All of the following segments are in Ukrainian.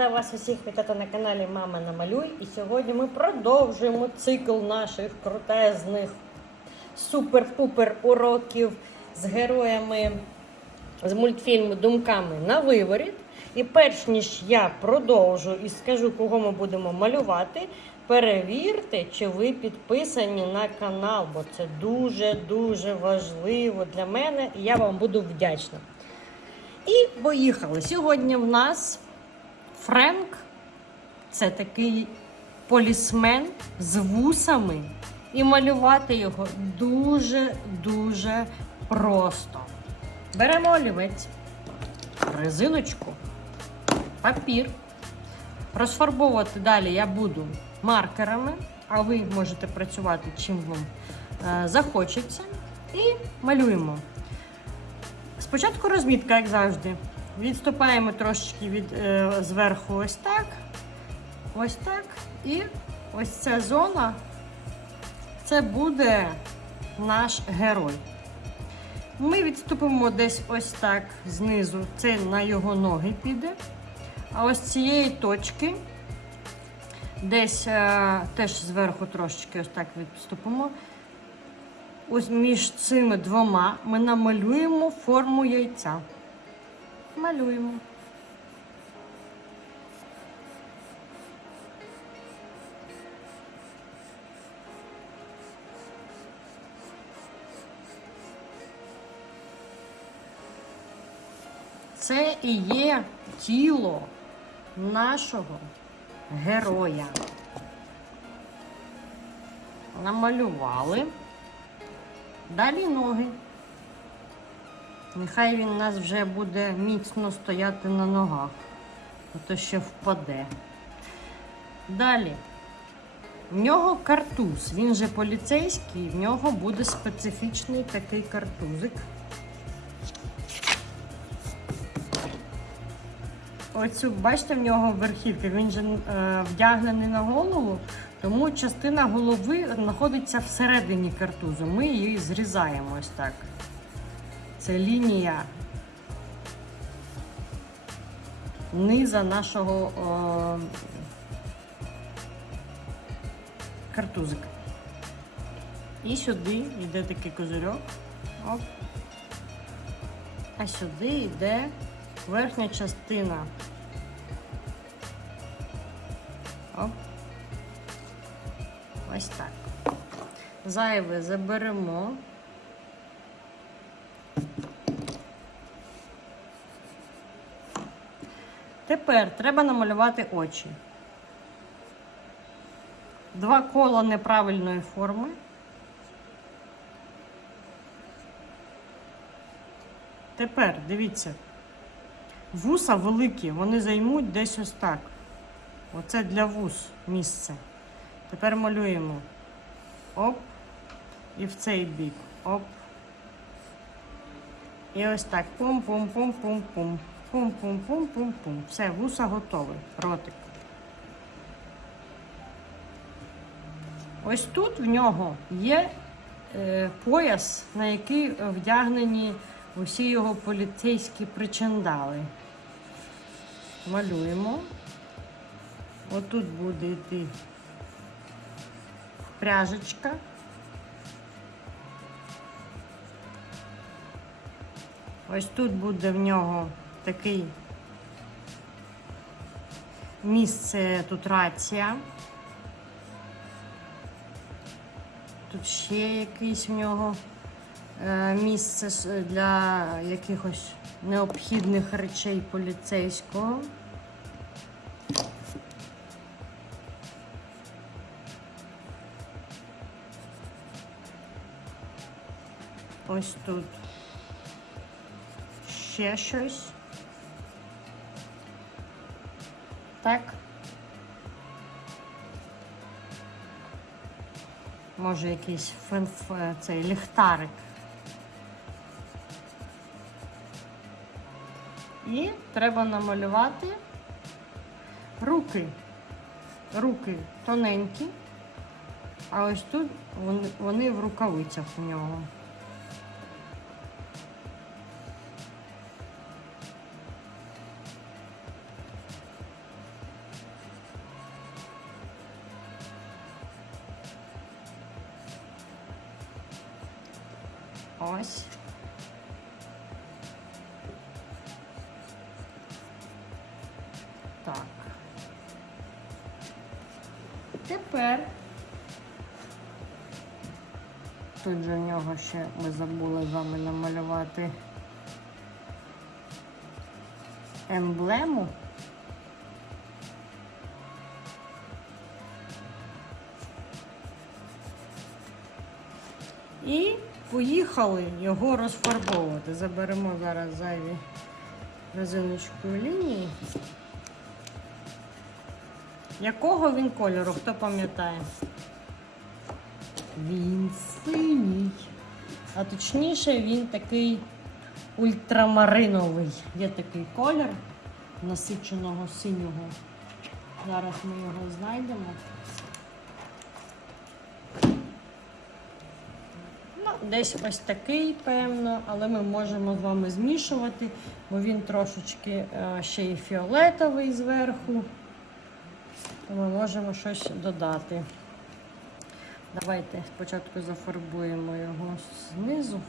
Рада вас усіх вітати на каналі Мама Намалюй. І сьогодні ми продовжуємо цикл наших крутезних супер-пупер уроків з героями з мультфільму Думками на виворіт. І перш ніж я продовжу і скажу, кого ми будемо малювати, перевірте, чи ви підписані на канал, бо це дуже-дуже важливо для мене, і я вам буду вдячна. І поїхали. Сьогодні в нас Френк це такий полісмен з вусами, і малювати його дуже-дуже просто. Беремо олівець, резиночку, папір. Розфарбовувати далі я буду маркерами, а ви можете працювати чим вам е, захочеться. І малюємо. Спочатку розмітка, як завжди. Відступаємо трошечки від е, зверху ось так. Ось так. І ось ця зона це буде наш герой. Ми відступимо десь ось так знизу, це на його ноги піде. А ось цієї точки, десь е, теж зверху трошечки ось так відступимо. Ось між цими двома ми намалюємо форму яйця. Малюємо. Це і є тіло нашого героя. Намалювали. Далі ноги. Нехай він у нас вже буде міцно стояти на ногах, а то ще впаде. Далі. В нього картуз. Він же поліцейський, в нього буде специфічний такий картузик. Оцю, бачите, в нього верхівка, він же е, вдягнений на голову, тому частина голови знаходиться всередині картузу. Ми її зрізаємо ось так. Це лінія низа нашого о, картузика. І сюди йде такий козирьок. Оп. А сюди йде верхня частина. Оп. Ось так. Зайве заберемо. Тепер треба намалювати очі. Два кола неправильної форми. Тепер дивіться, вуса великі, вони займуть десь ось так. Оце для вус місце. Тепер малюємо. Оп. І в цей бік. Оп. І ось так. Пум-пум-пум-пум-пум. Пум-пум-пум-пум-пум. Все, вуса готовий. Ротик. Ось тут в нього є е, пояс, на який вдягнені усі його поліцейські причандали. Малюємо. Отут буде йти пряжечка. Ось тут буде в нього такий місце, тут рація. Тут ще якийсь в нього е, місце для якихось необхідних речей поліцейського. Ось тут ще щось. Так. Може якийсь фенф, цей ліхтарик. І треба намалювати руки. Руки тоненькі, а ось тут вони, вони в рукавицях у нього. Ось. Так. Тепер тут же в нього ще ми забули з вами намалювати емблему. І поїхали його розфарбовувати. Заберемо зараз зайві резиночкою лінії. Якого він кольору, хто пам'ятає? Він синій. А точніше, він такий ультрамариновий. Є такий колір насиченого синього. Зараз ми його знайдемо. Десь ось такий, певно, але ми можемо з вами змішувати, бо він трошечки е, ще й фіолетовий зверху. То ми можемо щось додати. Давайте спочатку зафарбуємо його знизу.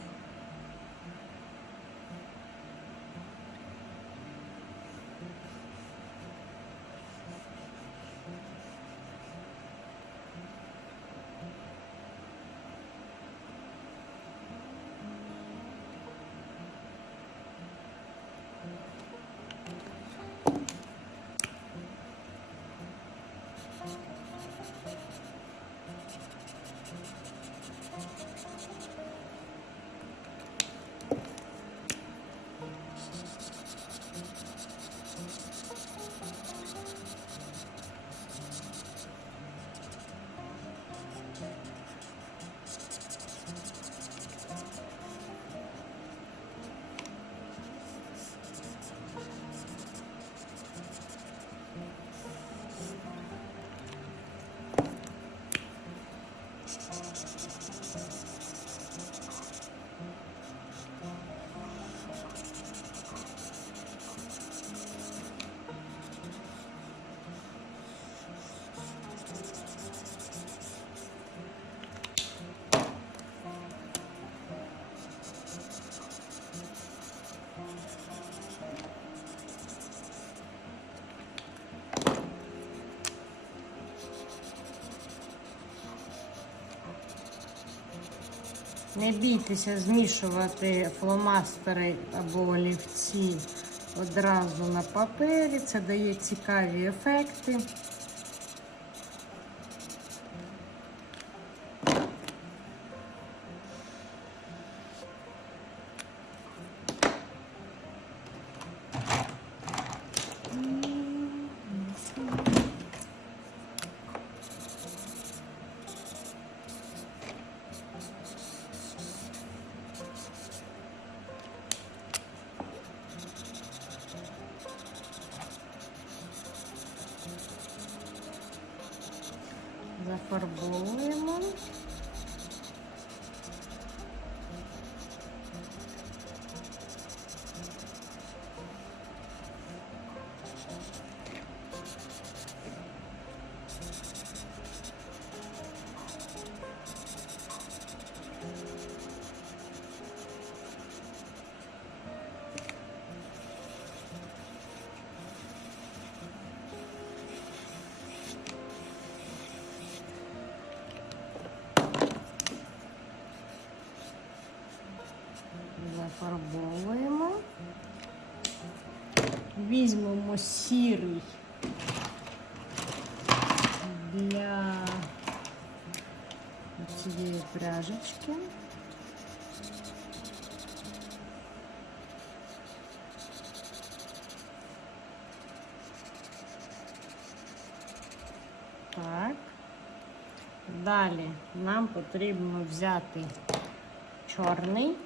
Не бійтеся змішувати фломастери або олівці одразу на папері. Це дає цікаві ефекти. Візьмемо сірий для цієї пряжечки. Так. Далі нам потрібно взяти чорний.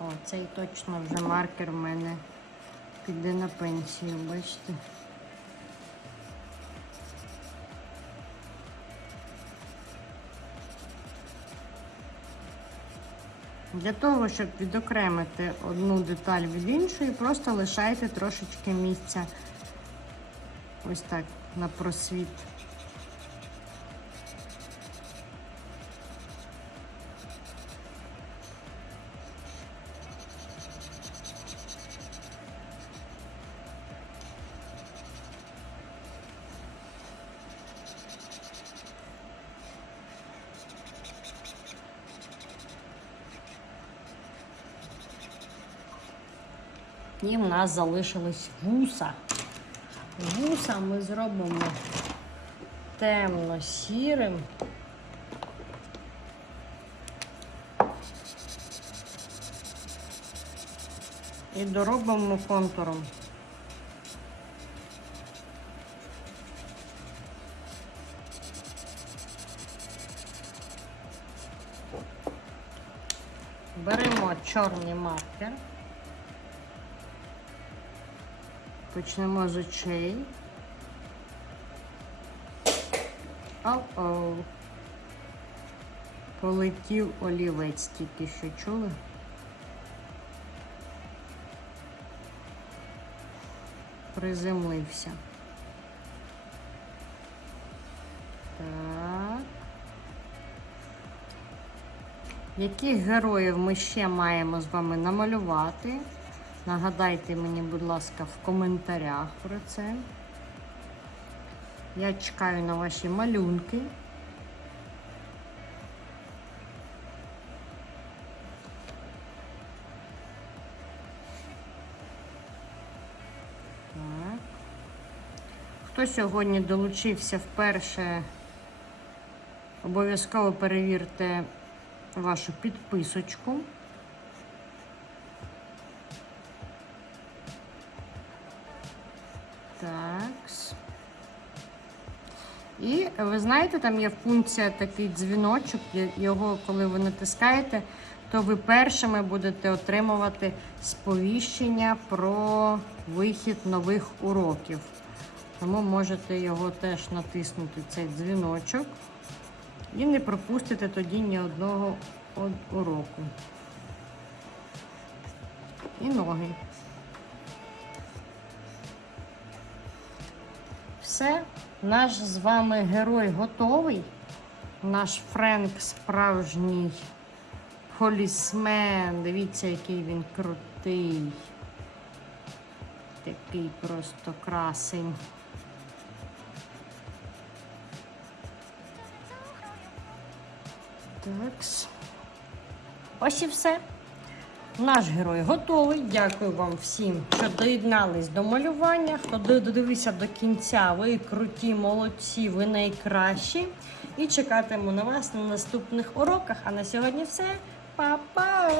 О, цей точно вже маркер в мене піде на пенсію, бачите. Для того, щоб відокремити одну деталь від іншої, просто лишайте трошечки місця ось так на просвіт. І в нас залишились вуса. Вуса ми зробимо темно-сірим. І доробимо контуром. Беремо чорний маркер. Почнемо з очей. Ау-оу. Полетів олівець, тільки що чули. Приземлився. Так. Яких героїв ми ще маємо з вами намалювати? Нагадайте мені, будь ласка, в коментарях про це. Я чекаю на ваші малюнки. Так. Хто сьогодні долучився вперше, обов'язково перевірте вашу підписочку. І ви знаєте, там є функція такий дзвіночок, його, коли ви натискаєте, то ви першими будете отримувати сповіщення про вихід нових уроків. Тому можете його теж натиснути, цей дзвіночок, і не пропустите тоді ні одного уроку. І ноги. Все, наш з вами герой готовий. Наш Френк справжній полісмен. Дивіться, який він крутий. Такий просто красень. Такс. Ось і все. Наш герой готовий. Дякую вам всім, що доєднались до малювання. Хто додивився до кінця, ви круті, молодці, ви найкращі. І чекатиму на вас на наступних уроках. А на сьогодні все. Па-па!